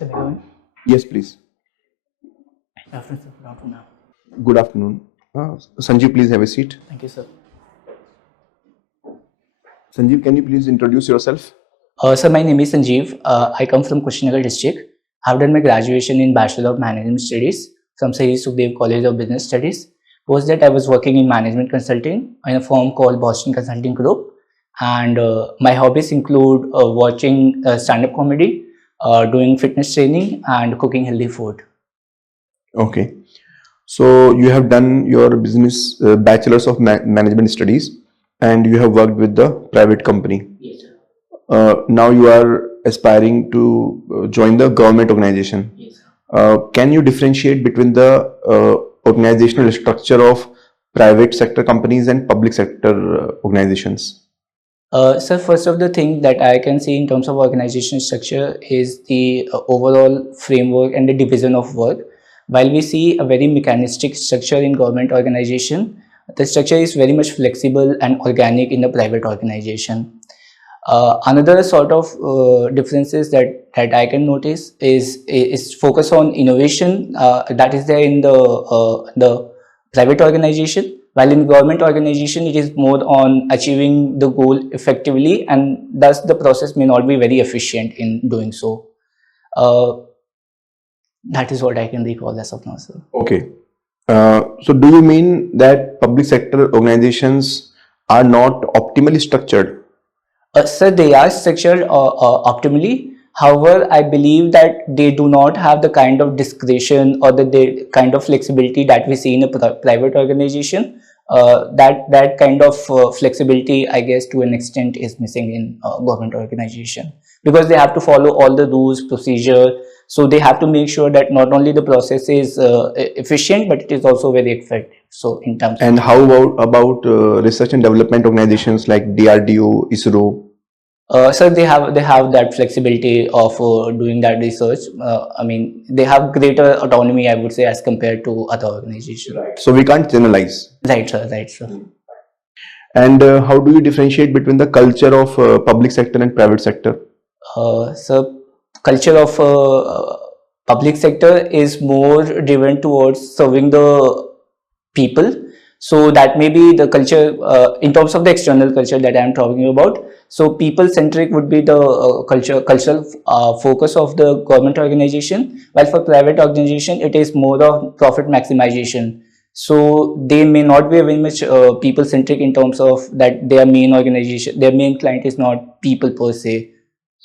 Sir, may I come in? Yes, please. Good afternoon, sir. Good afternoon, ma'am. Good afternoon. Sanjeev, please have a seat. Thank you, sir. Sanjeev, can you please introduce yourself? Sir, my name is Sanjeev. I come from Kushinagar district. I have done my graduation in Bachelor of Management Studies from Sri Sukhdev College of Business Studies. Post that, I was working in management consulting in a firm called Boston Consulting Group. And my hobbies include watching stand-up comedy, doing fitness training, and cooking healthy food. Okay. So you have done your business bachelor's of management studies, and you have worked with the private company. Yes, sir. Now you are aspiring to join the government organization. Yes, sir. Can you differentiate between the organizational structure of private sector companies and public sector organizations? Sir, first of the thing that I can see in terms of organizational structure is the overall framework and the division of work. While we see a very mechanistic structure in government organization, the structure is very much flexible and organic in the private organization. Another sort of differences that I can notice is focus on innovation that is there in the private organization. While in government organization, it is more on achieving the goal effectively, and thus the process may not be very efficient in doing so. That is what I can recall as of now, sir. Okay. So do you mean that public sector organizations are not optimally structured? Sir, they are structured optimally. However, I believe that they do not have the kind of discretion or the kind of flexibility that we see in a private organization. That kind of flexibility, I guess, to an extent is missing in government organization, because they have to follow all the rules, procedure. So they have to make sure that not only the process is efficient, but it is also very effective. So in terms And how about research and development organizations like DRDO, ISRO? Sir, they have that flexibility of doing that research. I mean, they have greater autonomy, I would say, as compared to other organizations. Right. So we can't generalize. Right, sir. Right, sir. And how do you differentiate between the culture of public sector and private sector? So culture of public sector is more driven towards serving the people. So that may be the culture in terms of the external culture that I am talking about. So people-centric would be the cultural focus of the government organization, while for private organization, it is more of profit maximization. So they may not be very much people-centric in terms of that their main organization, their main client is not people per se.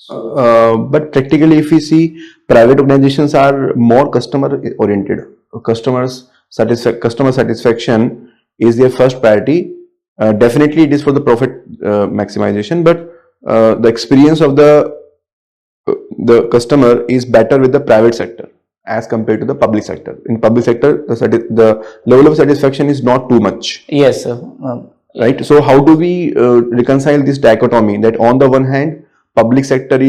But practically, if we see, private organizations are more customer-oriented. Customer satisfaction is their first priority. Definitely it is for the profit maximization, but the experience of the customer is better with the private sector as compared to the public sector. In public sector, the level of satisfaction is not too much. Yes, sir. Right. So how do we reconcile this dichotomy that on the one hand, public sector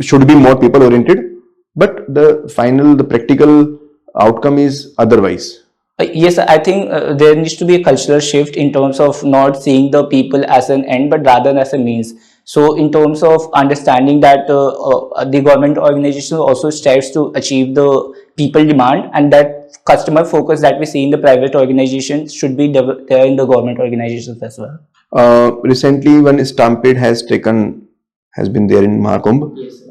should be more people oriented, but the practical outcome is otherwise? Yes, I think there needs to be a cultural shift in terms of not seeing the people as an end, but rather as a means. So in terms of understanding that the government organization also strives to achieve the people demand, and that customer focus that we see in the private organization should be there in the government organizations as well. Recently, one stampede has been there in Mahakumbh. Yes,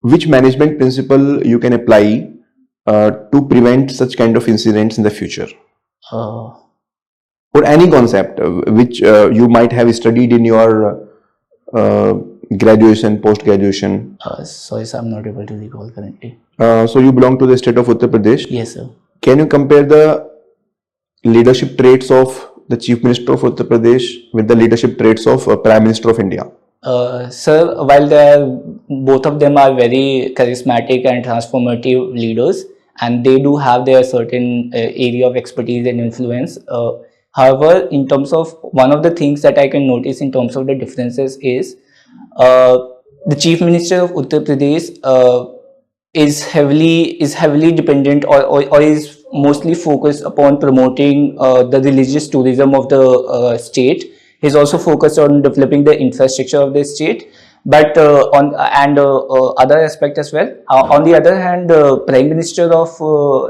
which management principle you can apply to prevent such kind of incidents in the future? Or any concept which you might have studied in your graduation, post-graduation? Sorry, sir, I'm not able to recall currently. So you belong to the state of Uttar Pradesh. Yes, sir. Can you compare the leadership traits of the Chief Minister of Uttar Pradesh with the leadership traits of Prime Minister of India? Sir, while both of them are very charismatic and transformative leaders, and they do have their certain area of expertise and influence. However, in terms of one of the things that I can notice in terms of the differences is the Chief Minister of Uttar Pradesh is heavily dependent or is mostly focused upon promoting the religious tourism of the state. He's also focused on developing the infrastructure of the state, But other aspect as well. On the other hand, Prime Minister of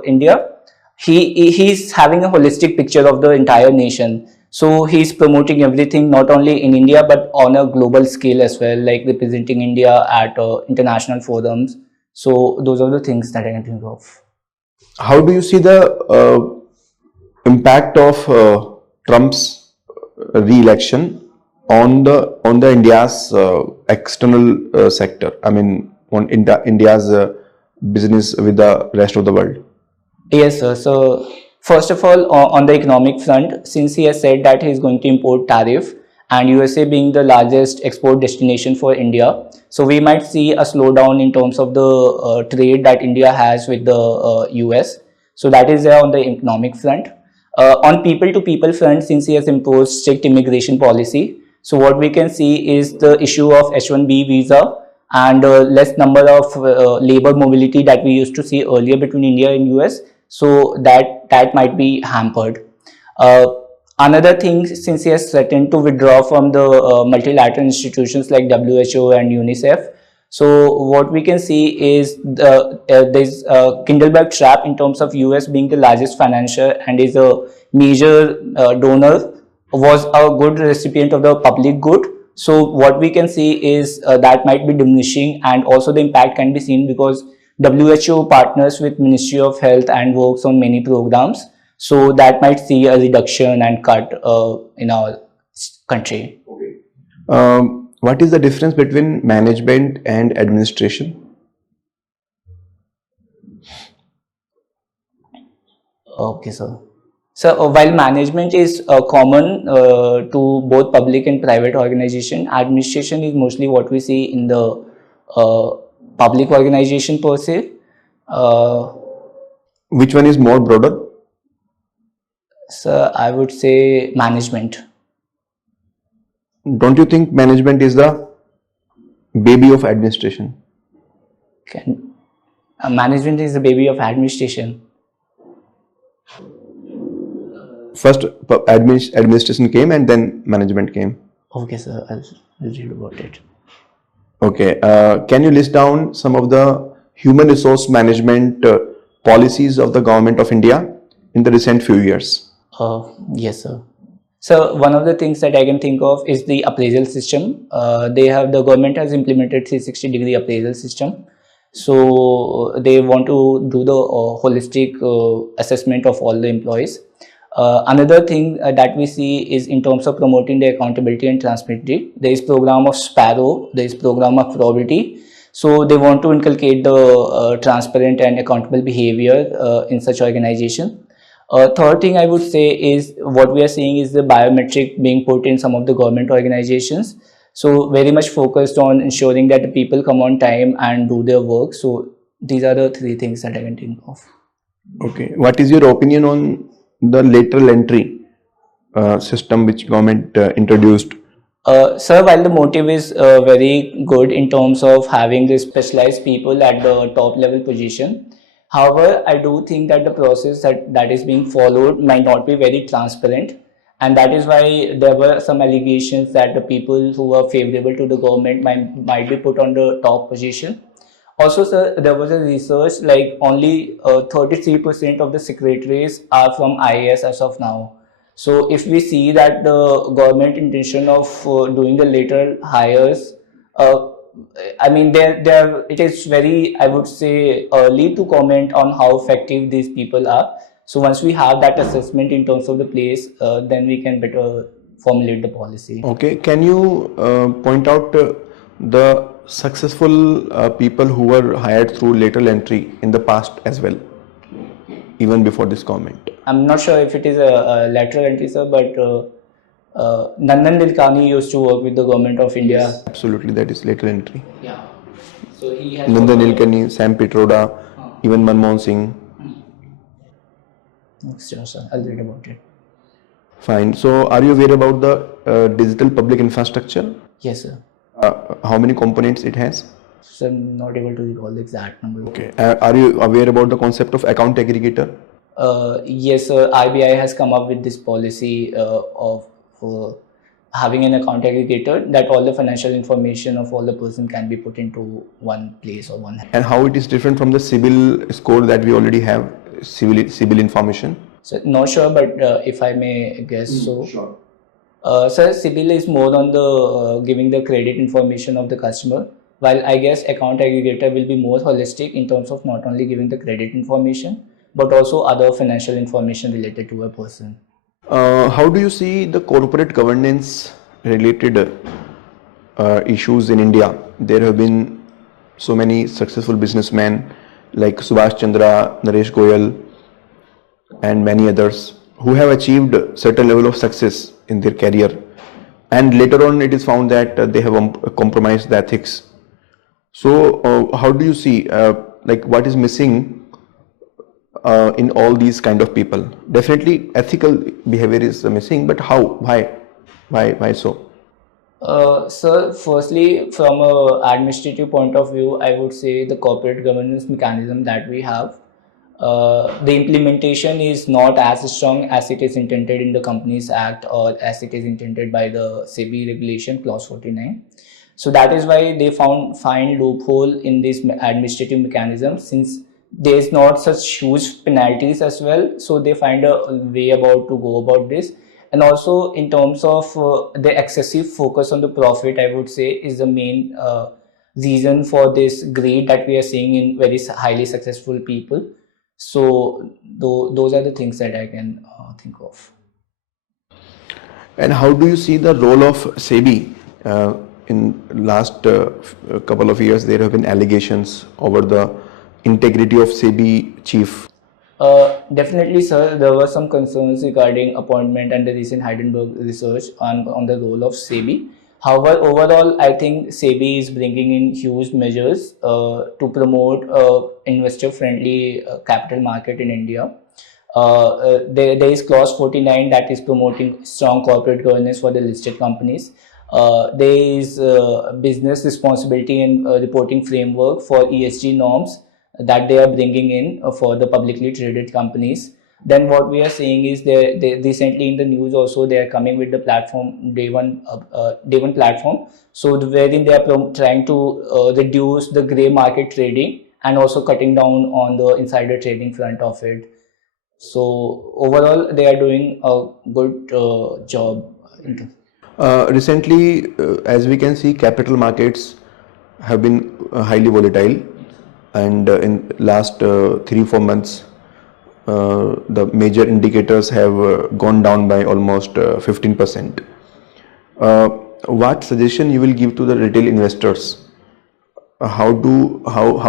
India, he's having a holistic picture of the entire nation. So he's promoting everything not only in India but on a global scale as well, like representing India at international forums. So those are the things that I can think of. How do you see the impact of Trump's re-election on the India's external sector? I mean, on India's business with the rest of the world. Yes, sir. So first of all, on the economic front, since he has said that he is going to import tariff, and USA being the largest export destination for India, so we might see a slowdown in terms of the trade that India has with the US. So that is there on the economic front. On people to people front, since he has imposed strict immigration policy, so what we can see is the issue of H-1B visa and less number of labor mobility that we used to see earlier between India and US. So that might be hampered. Uh, Another thing, since he has threatened to withdraw from the multilateral institutions like WHO and UNICEF, so what we can see is there's a Kindleberg trap in terms of US being the largest financier and is a major donor, was a good recipient of the public good. So what we can see is that might be diminishing, and also the impact can be seen because WHO partners with Ministry of Health and works on many programs. So that might see a reduction and cut in our country. What is the difference between management and administration? Okay, sir. So while management is common to both public and private organization, administration is mostly what we see in the uh, public organization per se. Uh, Which one is more broader? so I would say management. Don't you think management is the baby of administration? Can management is the baby of administration. First, administration came and then management came. Okay, sir. I'll read about it. Okay. Can you list down some of the human resource management policies of the government of India in the recent few years? Yes, sir. So one of the things that I can think of is the appraisal system. The government has implemented 360-degree appraisal system. So they want to do the holistic assessment of all the employees. Another thing that we see is in terms of promoting the accountability and transparency. There is program of Sparrow, there is program of probability. So they want to inculcate the transparent and accountable behavior in such organization. Third thing I would say is what we are seeing is the biometric being put in some of the government organizations. So very much focused on ensuring that the people come on time and do their work. So these are the three things that I can think of. Okay. What is your opinion on the lateral entry system which government introduced? Sir, while the motive is very good in terms of having the specialized people at the top level position, however, I do think that the process that is being followed might not be very transparent, and that is why there were some allegations that the people who were favorable to the government might be put on the top position. Also, sir, there was a research like only 33% of the secretaries are from IAS as of now. So, if we see that the government intention of doing the later hires, uh, I mean, it is very, I would say, early to comment on how effective these people are. So, once we have that assessment in terms of the place, then we can better formulate the policy. Okay. Can you point out the successful people who were hired through lateral entry in the past as well, even before this government? I'm not sure if it is a lateral entry, sir, but Nandan Nilekani used to work with the government of India. Yes, absolutely, that is lateral entry. Yeah. So he has. Nandan Nilekani, Sam Pitroda, even Manmohan Singh. Sure, sir. I'll read about it. Fine. So, are you aware about the digital public infrastructure? Yes, sir. How many components it has? So I'm not able to recall the exact number. Okay. Are you aware about the concept of account aggregator? Yes, sir. IBI has come up with this policy of having an account aggregator, that all the financial information of all the person can be put into one place or one. And how it is different from the CIBIL score that we already have, CIBIL information? So not sure, but if I may guess, Sure. Sir, CIBIL is more on the giving the credit information of the customer, while I guess account aggregator will be more holistic in terms of not only giving the credit information, but also other financial information related to a person. How do you see the corporate governance related issues in India? There have been so many successful businessmen like Subhash Chandra, Naresh Goyal, and many others who have achieved certain level of success in their career, and later on it is found that they have compromised the ethics. So how do you see like what is missing in all these kind of people? Definitely ethical behavior is missing, but how, why so? Sir, firstly, from a administrative point of view, I would say the corporate governance mechanism that we have, the implementation is not as strong as it is intended in the Companies Act or as it is intended by the SEBI regulation clause 49. So that is why they find loophole in this administrative mechanism, since there is not such huge penalties as well. So they find a way about to go about this. And also in terms of the excessive focus on the profit, I would say is the main reason for this grade that we are seeing in very highly successful people. So those are the things that I can think of. And how do you see the role of SEBI? In last couple of years, there have been allegations over the integrity of SEBI chief. Definitely, sir. There were some concerns regarding appointment and the recent Heidelberg research on the role of SEBI. However, overall, I think SEBI is bringing in huge measures to promote investor-friendly capital market in India. There is clause 49 that is promoting strong corporate governance for the listed companies. There is business responsibility and reporting framework for ESG norms that they are bringing in for the publicly traded companies. Then what we are seeing is they recently in the news also they are coming with the platform day one platform. So wherein they are trying to reduce the gray market trading and also cutting down on the insider trading front of it. So overall, they are doing a good job. Recently, as we can see, capital markets have been highly volatile, and in last 3-4 months, the major indicators have gone down by almost 15%. What suggestion you will give to the retail investors? How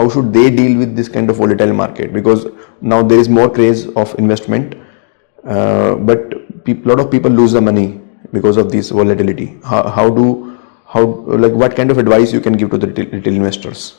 should they deal with this kind of volatile market? Because now there is more craze of investment, but lot of people lose the money because of this volatility. What kind of advice you can give to the retail investors?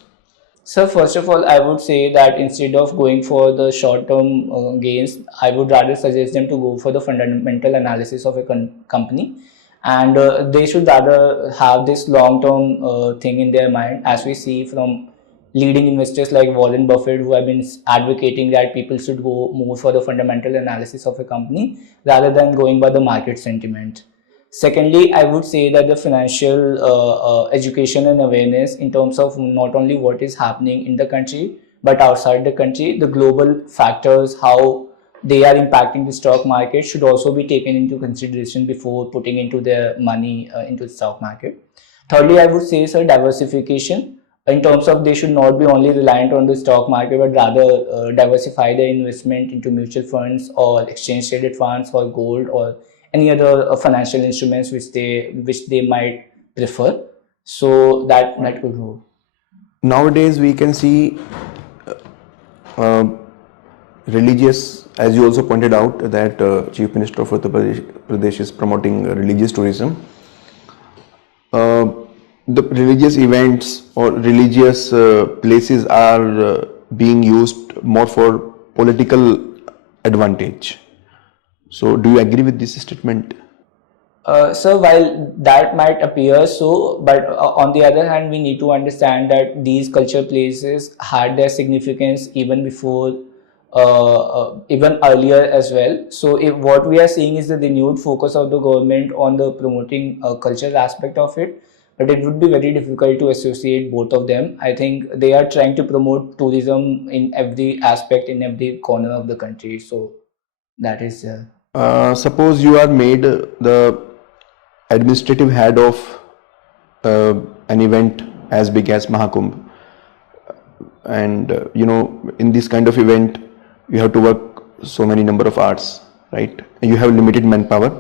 So first of all, I would say that instead of going for the short-term gains, I would rather suggest them to go for the fundamental analysis of a company, and they should rather have this long-term thing in their mind, as we see from leading investors like Warren Buffett, who have been advocating that people should go more for the fundamental analysis of a company rather than going by the market sentiment. Secondly, I would say that the financial education and awareness in terms of not only what is happening in the country but outside the country, the global factors, how they are impacting the stock market should also be taken into consideration before putting into their money into the stock market. Thirdly, I would say, sir, diversification in terms of they should not be only reliant on the stock market but rather diversify their investment into mutual funds or exchange traded funds or gold or any other financial instruments which they might prefer. So that could go. Nowadays, we can see uh, religious, as you also pointed out, that Chief Minister of Uttar Pradesh is promoting religious tourism. The religious events or religious places are being used more for political advantage. So, do you agree with this statement? So while that might appear so, but on the other hand, we need to understand that these culture places had their significance even before even earlier as well. So if what we are seeing is the renewed focus of the government on the promoting cultural aspect of it, but it would be very difficult to associate both of them. I think they are trying to promote tourism in every aspect, in every corner of the country. So that is Suppose you are made the administrative head of an event as big as Mahakumbh, and in this kind of event you have to work so many number of hours, right? You have limited manpower,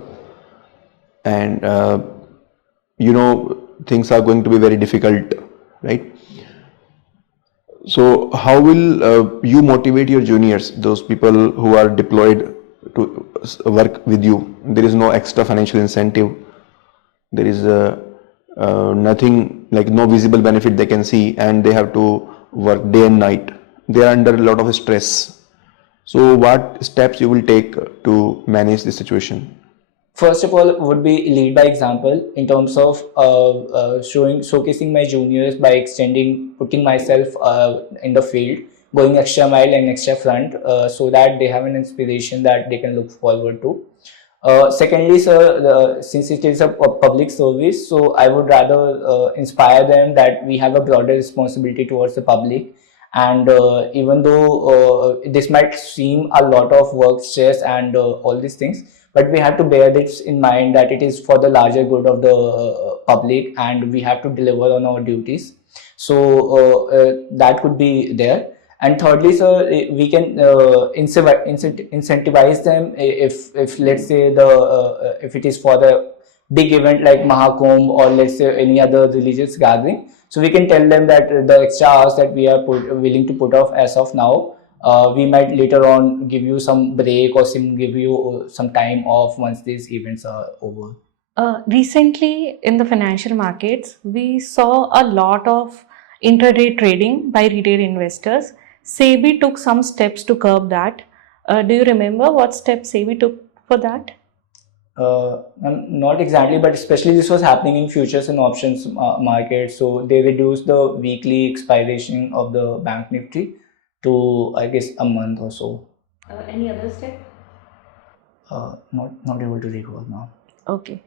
and things are going to be very difficult, right? So how will you motivate your juniors, those people who are deployed to work with you? There is no extra financial incentive. There is nothing, like no visible benefit they can see, and they have to work day and night. They are under a lot of stress. So what steps you will take to manage the situation? first of all would be lead by example in terms of showcasing my juniors by putting myself in the field, going extra mile and extra front, so that they have an inspiration that they can look forward to. Secondly, sir, since it is a public service, so I would rather inspire them that we have a broader responsibility towards the public. And even though this might seem a lot of work stress and all these things, but we have to bear this in mind that it is for the larger good of the public, and we have to deliver on our duties. So that could be there. And thirdly, sir, we can incentivize them if let's say if it is for the big event like Mahakumbh, or let's say any other religious gathering. So we can tell them that the extra hours that we are willing to put off as of now, we might later on give you some break or give you some time off once these events are over. Recently, in the financial markets, we saw a lot of intraday trading by retail investors. SEBI took some steps to curb that. Do you remember what steps SEBI took for that? Not exactly, but especially this was happening in futures and options market. So they reduced the weekly expiration of the bank nifty to, I guess, a month or so. Any other step? Not able to recall now. Okay,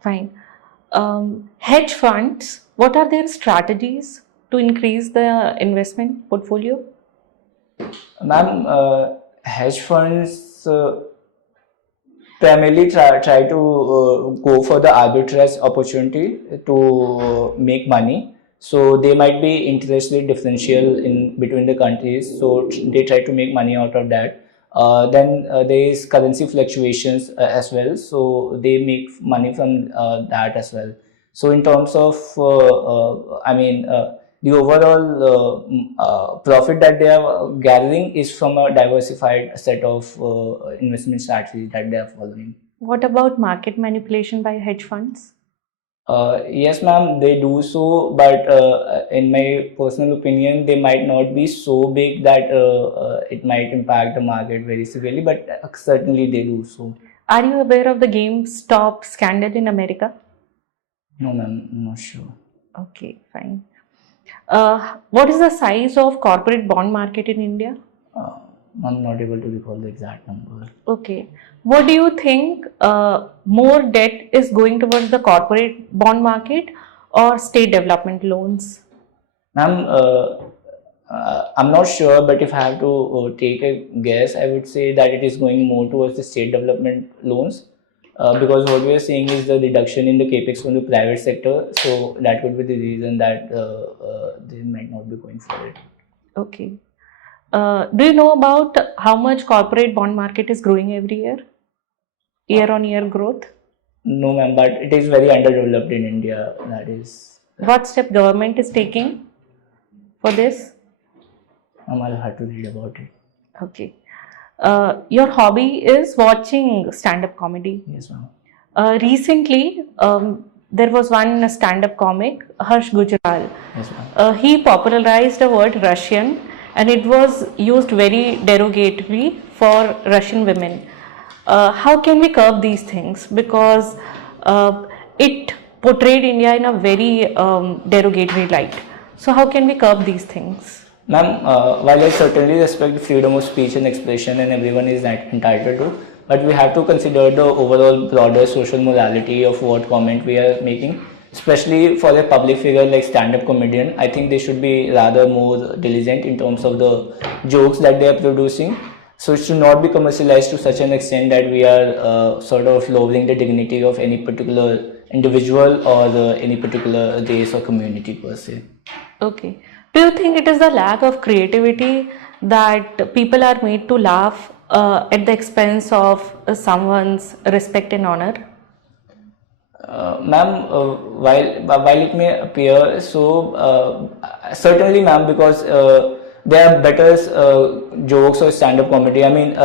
fine. Hedge funds, what are their strategies to increase the investment portfolio? Ma'am, hedge funds primarily try to go for the arbitrage opportunity to make money. So they might be interest rate differential in between the countries. So they try to make money out of that. Then there is currency fluctuations as well. So they make money from that as well. So in terms of, the overall profit that they are gathering is from a diversified set of investment strategies that they are following. What about market manipulation by hedge funds? Yes, ma'am, they do so, but in my personal opinion, they might not be so big that it might impact the market very severely, but certainly they do so. Are you aware of the GameStop scandal in America? No, ma'am, I'm not sure. Okay, fine. What is the size of corporate bond market in India? I'm not able to recall the exact number. Okay. What do you think more debt is going towards the corporate bond market or state development loans? Ma'am, I'm not sure, but if I have to take a guess, I would say that it is going more towards the state development loans. Because what we are seeing is the reduction in the capex from the private sector, so that would be the reason that they might not be going for it. Okay. Do you know about how much corporate bond market is growing every year on year growth? No, ma'am, but it is very underdeveloped in India. That is. What step government is taking for this? I'll have to read about it. Okay. Your hobby is watching stand-up comedy. Yes, ma'am. Recently, there was one stand-up comic, Harsh Gujral. Yes, ma'am. He popularized the word Russian, and it was used very derogatory for Russian women. How can we curb these things? Because it portrayed India in a very derogatory light. So how can we curb these things? Ma'am, while I certainly respect freedom of speech and expression and everyone is entitled to, but we have to consider the overall broader social morality of what comment we are making, especially for a public figure like stand-up comedian. I think they should be rather more diligent in terms of the jokes that they are producing. So it should not be commercialized to such an extent that we are sort of lowering the dignity of any particular individual or any particular race or community per se. Okay. Do you think it is the lack of creativity that people are made to laugh at the expense of someone's respect and honor? Ma'am, while it may appear so, certainly, ma'am, because there are better jokes or stand-up comedy. I mean,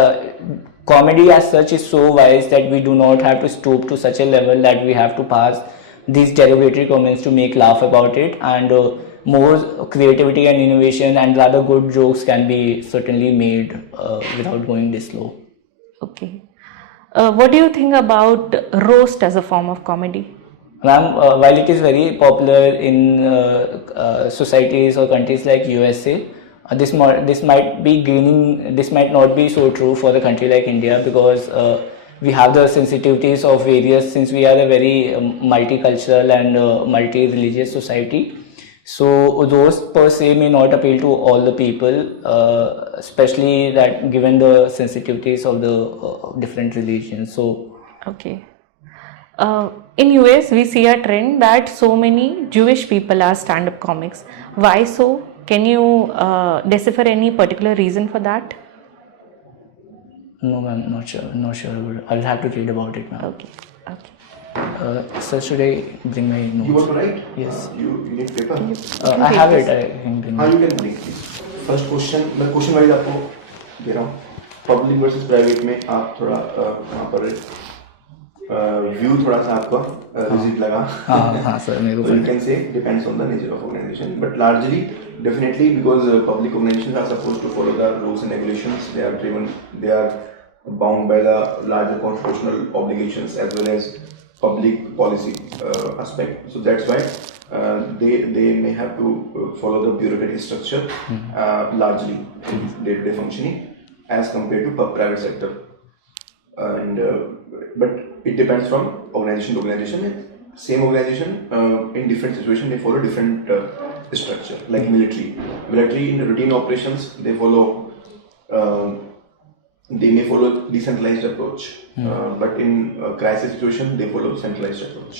comedy as such is so wise that we do not have to stoop to such a level that we have to pass these derogatory comments to make laugh about it, and more creativity and innovation and rather good jokes can be certainly made without going this low. Okay. What do you think about roast as a form of comedy? Ma'am, while it is very popular in societies or countries like USA, this might be gaining. This might not be so true for a country like India, because we have the sensitivities of various, since we are a very multicultural and multi-religious society. So those per se may not appeal to all the people, especially that given the sensitivities of the different religions. So Okay. In US, we see a trend that so many Jewish people are stand-up comics. Why so? Can you decipher any particular reason for that? no, ma'am, not sure. Not sure. I will have to read about it, ma'am. Okay. Okay. Sir, should I bring my notes? You want to write? Yes. You need paper? I have it. I can bring हाँ, it. you can bring please. First question, मैं question wise आपको दे रहा हूँ. Public versus private में आप थोड़ा वहाँ पर view थोड़ा सा आपका rigid लगा. हाँ सर, मेरे को So you can say depends on the nature of organization, but largely definitely because public organizations are supposed to follow the rules and regulations. They are bound by the larger constitutional obligations as well as public policy aspect. So that's why they may have to follow the bureaucratic structure largely in day-to-day functioning as compared to private sector. And but it depends from organization to organization. Same organization in different situations they follow different structure. Like military in the routine operations they follow. They may follow decentralized approach, but in crisis situation they follow centralized approach.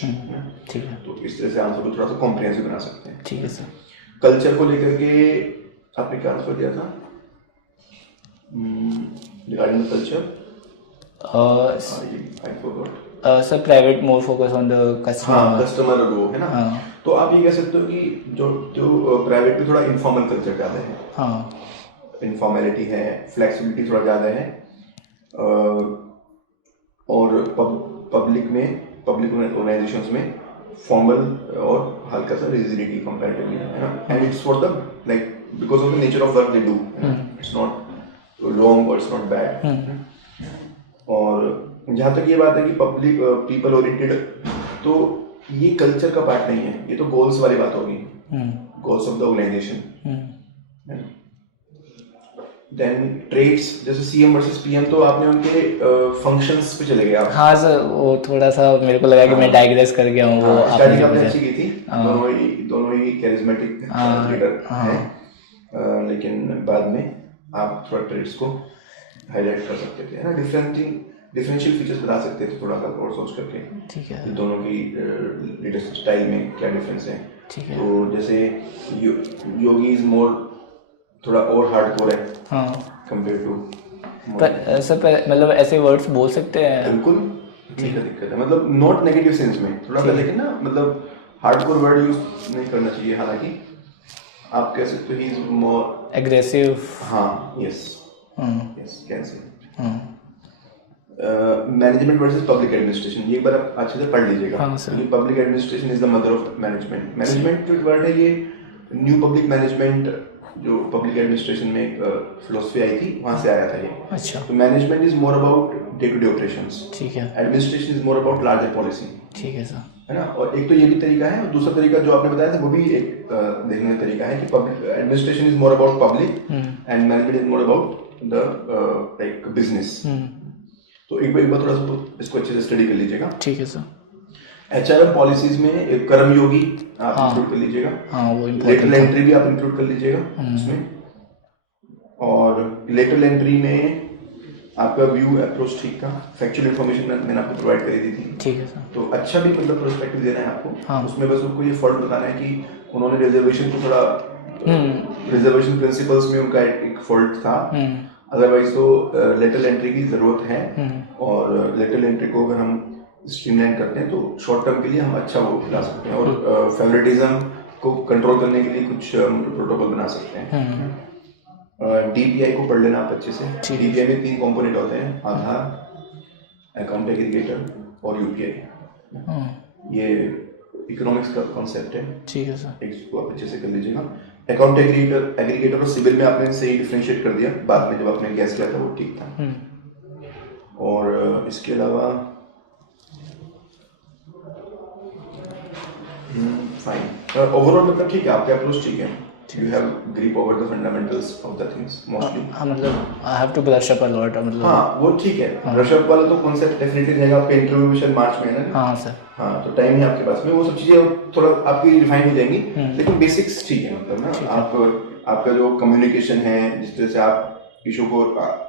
ठीक है. तो इस तरह से answer को थोड़ा सा comprehensive बना सकते हैं. ठीक है सर. कल्चर को लेकर के आपने क्या आंसर दिया था regarding the culture? I forgot. Sir, private more focus on the customer. हाँ, कस्टमर वो है ना. तो आप ये कह सकते हो कि जो प्राइवेट पे थोड़ा इनफॉर्मल कल्चर ज़्यादा है. हाँ. इनफॉर्मेलिटी है, फ्लेक्सिबिलिटी थोड़ा ज़्यादा है, और पब्लिक ऑर्गेनाइजेशंस में फॉर्मल और हल्का सा रिजिडिटी कंपैरेटिवली है ना. And it's for the like because of the nature of work they do. It's not wrong और इट्स नॉट बैड. और जहाँ तक ये बात है कि पब्लिक पीपल ओरिएंटेड, तो ये कल्चर का पार्ट नहीं है, ये तो गोल्स वाली बात होगी. Goals of the organization. Then trades जैसे सीएम वर्सेस पीएम, तो आपने उनके फंक्शंस पे चले गए आप. हाँ सर, वो थोड़ा सा मेरे को लगा कि मैं डाइग्रेस कर गया हूँ. वो स्टार्टिंग आपने अच्छी की थी. दोनों ही कैरिज्मेटिक लीडर हैं, लेकिन बाद में आप थोड़ा ट्रेड्स को हाईलाइट कर सकते थे, है ना. डिफरेंशियल फीचर्स बता सकते थे थोड़ा सा और सोच करके. ठीक है. दोनों की लीडरशिप स्टाइल में क्या डिफरेंस है. ठीक है. तो जैसे योगी इज मोर थोड़ा और हार्डकोर है. हाँ. Compare to. पर सर, मतलब ऐसे वर्ड्स बोल सकते हैं? बिल्कुल. ठीक है, दिक्कत है मतलब नॉट नेगेटिव सेंस में थोड़ा सा, लेकिन ना मतलब हार्डकोर वर्ड यूज नहीं करना चाहिए. हालांकि आप कह सकते हो ही इज मोर एग्रेसिव. हाँ. Yes. Yes, can say. Management versus public administration, ये एक बार आप अच्छे से पढ़ लीजिएगा. क्योंकि public administration is the mother of management. Management जो वर्ड है, ये न्यू पब्लिक मैनेजमेंट जो पब्लिक एडमिनिस्ट्रेशन में एक फिलोसफी आई थी, वहाँ से आया था ये. अच्छा. तो management is more about day to day operations. ठीक है. Administration is more about larger policy. ठीक है सर. है ना। और एक तो ये भी तरीका है, और दूसरा तरीका जो आपने बताया था वो भी एक देखने का तरीका है कि public administration is more about public and management is more about the like business. तो एक बार थोड़ा सा इसको अच्छे से स्टडी कर लीजिएगा। ठीक है सर। HRM पॉलिसीज में एक कर्मयोगी आप इंक्लूड कर लीजिएगा। हाँ वो लेटरल एंट्री भी आप इंक्लूड कर लीजिएगा उसमें। और लेटरल एंट्री में आपका व्यू अप्रोच ठीक था, फैक्चुअल इन्फॉर्मेशन मैंने आपको प्रोवाइड करी दी थी। ठीक है सर। तो अच्छा भी मतलब प्रोस्पेक्टिव देना है आपको। हाँ। उसमें बस उनको ये फॉल्ट बताना है कि उन्होंने रिजर्वेशन को थोड़ा रिजर्वेशन प्रिंसिपल्स में उनका एक फॉल्ट था। अदरवाइज तो लेटरल एंट्री की जरूरत है। और लेटरल एंट्री को अगर हम स्ट्रीमलाइन करते हैं तो शॉर्ट टर्म के लिए हम अच्छा वो ला सकते हैं। और फेवरेटिज्म को कंट्रोल करने के लिए कुछ प्रोटोकॉल बना सकते हैं। DPI को पढ़ लेना आप अच्छे से। DPI में 3 कंपोनेंट होते हैं, आधार, अकाउंट एग्रीगेटर और UPI। ये इकोनॉमिक्स का कॉन्सेप्ट है। ठीक है सर। इसको आप अच्छे से कर लीजिएगा। अकाउंट एग्रीगेटर और सिविल में आपने सही डिफरेंशिएट कर दिया, बाद में जब आपने गैस किया था वो ठीक था। और इसके अलावा फाइन, ओवरऑल मतलब ठीक है, आपका अप्रोच ठीक है। You have grip over the fundamentals of the things mostly. हाँ मतलब I have to brush up a lot मतलब। हाँ वो ठीक है, ब्रश अप वाला तो कॉन्सेप्ट डेफिनेटली रहेगा। आपका इंटरव्यू भी शायद मार्च में है ना। हाँ सर। हाँ तो टाइम है आपके पास में, वो सब चीजें थोड़ा आपकी रिफाइन हो जाएंगी। लेकिन बेसिक्स ठीक है मतलब ना। आपका जो कम्युनिकेशन है, जिस तरह से आप इशू को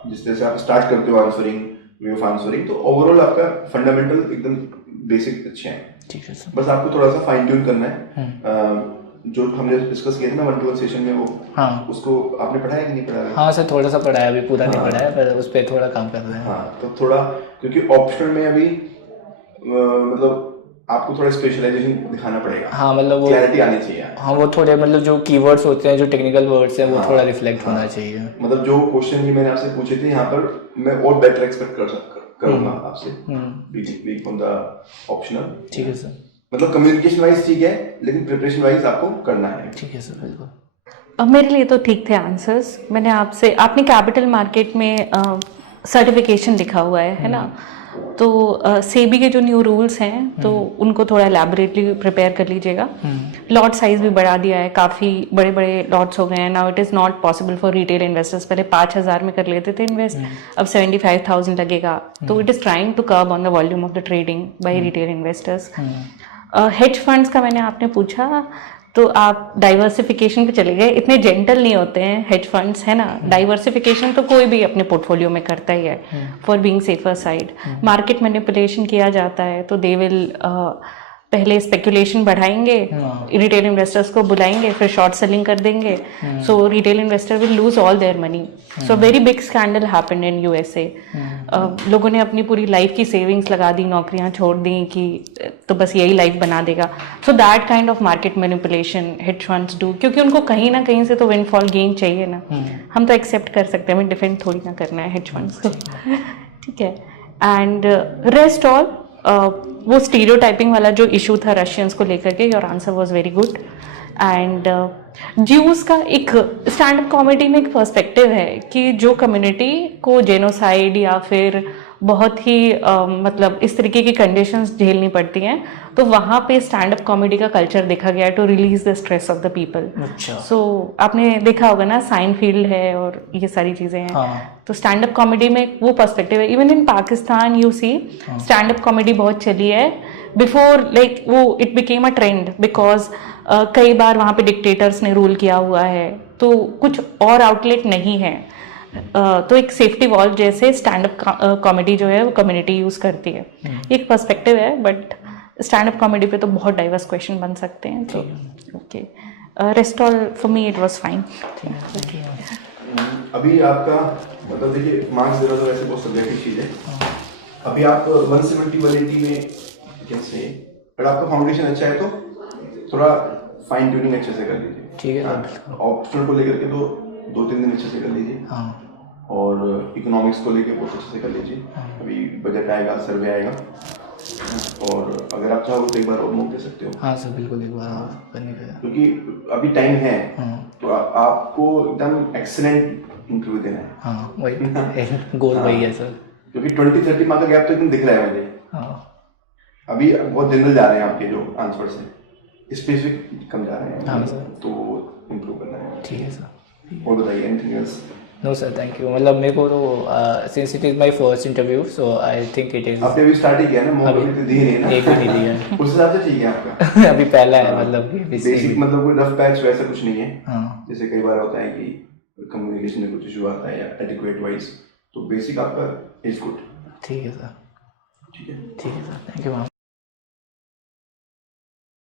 जिस तरह से आप स्टार्ट करते हो आंसरिंग, वे ऑफ आंसरिंग, तो ओवरऑल आपका फंडामेंटल एकदम बेसिक अच्छे हैं। ठीक है सर। बस आपको थोड़ा सा फाइन ट्यून करना है। जो हमने डिस्कस किया था ना 1-to-1 सेशन में, वो हाँ उसको आपने पढ़ा है कि नहीं पढ़ा है? हाँ सर थोड़ा सा पढ़ा है, अभी पूरा नहीं पढ़ा है, पर उस पर थोड़ा काम कर रहे हैं। हाँ तो थोड़ा, क्योंकि ऑप्शनल में अभी मतलब आपको थोड़ा स्पेशलाइजेशन दिखाना पड़ेगा। हाँ मतलब वो क्लैरिटी आनी चाहिए। हाँ वो थोड़े मतलब जो कीवर्ड्स होते हैं, जो टेक्निकल वर्ड्स हैं, वो थोड़ा रिफ्लेक्ट होना चाहिए। मतलब जो क्वेश्चन भी मैंने आपसे पूछे थे यहाँ पर, मैं और बेटर एक्सपेक्ट करूँगा आपसे बीइंग ऑन द ऑप्शनल। ठीक है सर। मतलब कम्युनिकेशन वाइज ठीक है, लेकिन प्रिपरेशन वाइज आपको करना है। ठीक है सर, बिल्कुल। अब मेरे लिए तो ठीक थे आंसर्स। मैंने आपने कैपिटल मार्केट में सर्टिफिकेशन लिखा हुआ है ना, तो सेबी के जो न्यू रूल्स हैं तो उनको थोड़ा एलैबोरेटली प्रिपेयर कर लीजिएगा। लॉट साइज भी बढ़ा दिया है, काफ़ी बड़े बड़े लॉट्स हो गए हैं। Now it is not possible for retail investors. पहले 5,000 में कर लेते थे इन्वेस्ट, अब 75,000 लगेगा। तो it is trying to curb on the volume of the trading by retail investors. Hedge funds का मैंने आपने पूछा, तो आप डाइवर्सिफिकेशन पे चले गए। इतने जेंटल नहीं होते हैं हेज फंड्स, है ना। डाइवर्सिफिकेशन तो कोई भी अपने पोर्टफोलियो में करता ही है for being safer side. Market manipulation किया जाता है तो दे विल पहले स्पेकुलेशन बढ़ाएंगे, रिटेल इन्वेस्टर्स को बुलाएंगे, फिर शॉर्ट सेलिंग कर देंगे। So retail investor will lose all their money. So very big scandal happened in USA। लोगों ने अपनी पूरी लाइफ की सेविंग्स लगा दी, नौकरियां छोड़ दी कि तो बस यही लाइफ बना देगा। So that kind of market manipulation hedge funds do, क्योंकि उनको कहीं ना कहीं से तो विंडफॉल गेन चाहिए ना। हम तो एक्सेप्ट कर सकते हैं, हमें डिफेंड थोड़ी ना करना है हेज फंड्स को। ठीक है। एंड रेस्ट ऑल वो स्टीरियोटाइपिंग वाला जो इशू था रशियंस को लेकर के, your answer was very good. And Jews का एक स्टैंड अप कॉमेडी में एक पर्सपेक्टिव है कि जो कम्युनिटी को जेनोसाइड या फिर बहुत ही मतलब इस तरीके की कंडीशंस झेलनी पड़ती हैं, तो वहाँ पे स्टैंड अप कॉमेडी का कल्चर देखा गया to release the stress of the people. So आपने देखा होगा ना, साइनफील्ड है और ये सारी चीज़ें हैं। हाँ। तो स्टैंड अप कॉमेडी में वो पर्सपेक्टिव है। Even in Pakistan you see stand up comedy बहुत चली है बिफोर, लाइक वो it became a trend because कई बार वहाँ पे डिक्टेटर्स ने रूल किया हुआ है, तो कुछ और आउटलेट नहीं है। तो एक सेफ्टी वॉल्व जैसे स्टैंड अप कॉमेडी जो है वो कम्युनिटी यूज करती है। एक पर्सपेक्टिव है, बट स्टैंड अप कॉमेडी पे तो बहुत डाइवर्स क्वेश्चन बन सकते हैं। तो okay, rest all for me it was fine. अभी आपका मतलब देखिए मार्क्स देना तो वैसे बहुत सब्जेक्टिव चीज है। अभी आप 170 180 में कैसे, अगर आपका फाउंडेशन अच्छा है तो थोड़ा फाइन ट्यूनिंग अच्छे से कर लीजिए। ठीक है। ऑप्शनल को लेकर के तो 2-3 दिन अच्छे से कर लीजिए। हाँ। और इकोनॉमिक्स को लेकर बहुत अच्छे से कर लीजिए। अभी बजट आएगा, सर्वे आएगा, और अगर आप चाहो तो एक बार और मौका दे सकते हो। हाँ सर बिल्कुल, एक बार करने का, क्योंकि अभी टाइम है। तो आपको एकदम एक्सीलेंट इंटरव्यू देना है। हाँ वही गोल वही है सर, क्योंकि 20-30 मार्क का गैप तो एकदम दिख रहा है मुझे। हाँ अभी बहुत जनरल जा रहे हैं आपके जो आंसर से, स्पेसिफिक कम जा रहे हैं। हाँ सर। तो इम्प्रूव करना है। ठीक है सर। और बताइए anything else? No sir, thank you. मतलब मेरे को तो since it is my first interview, so I think it is. आपने अभी स्टार्ट ही किया ना, मौका अभी भी दिए नहीं ना? एक भी नहीं दिया। उस हिसाब से ठीक है आपका। अभी पहला है, मतलब कि बेसिक मतलब कोई रफ पैच वैसा कुछ नहीं है। हाँ जैसे कई बार होता है कि कम्युनिकेशन में कुछ इशू आता है या एडिक्वेट वाइज, तो बेसिक आपका इज गुड। ठीक है सर। ठीक है। ठीक है सर, थैंक यू मैम।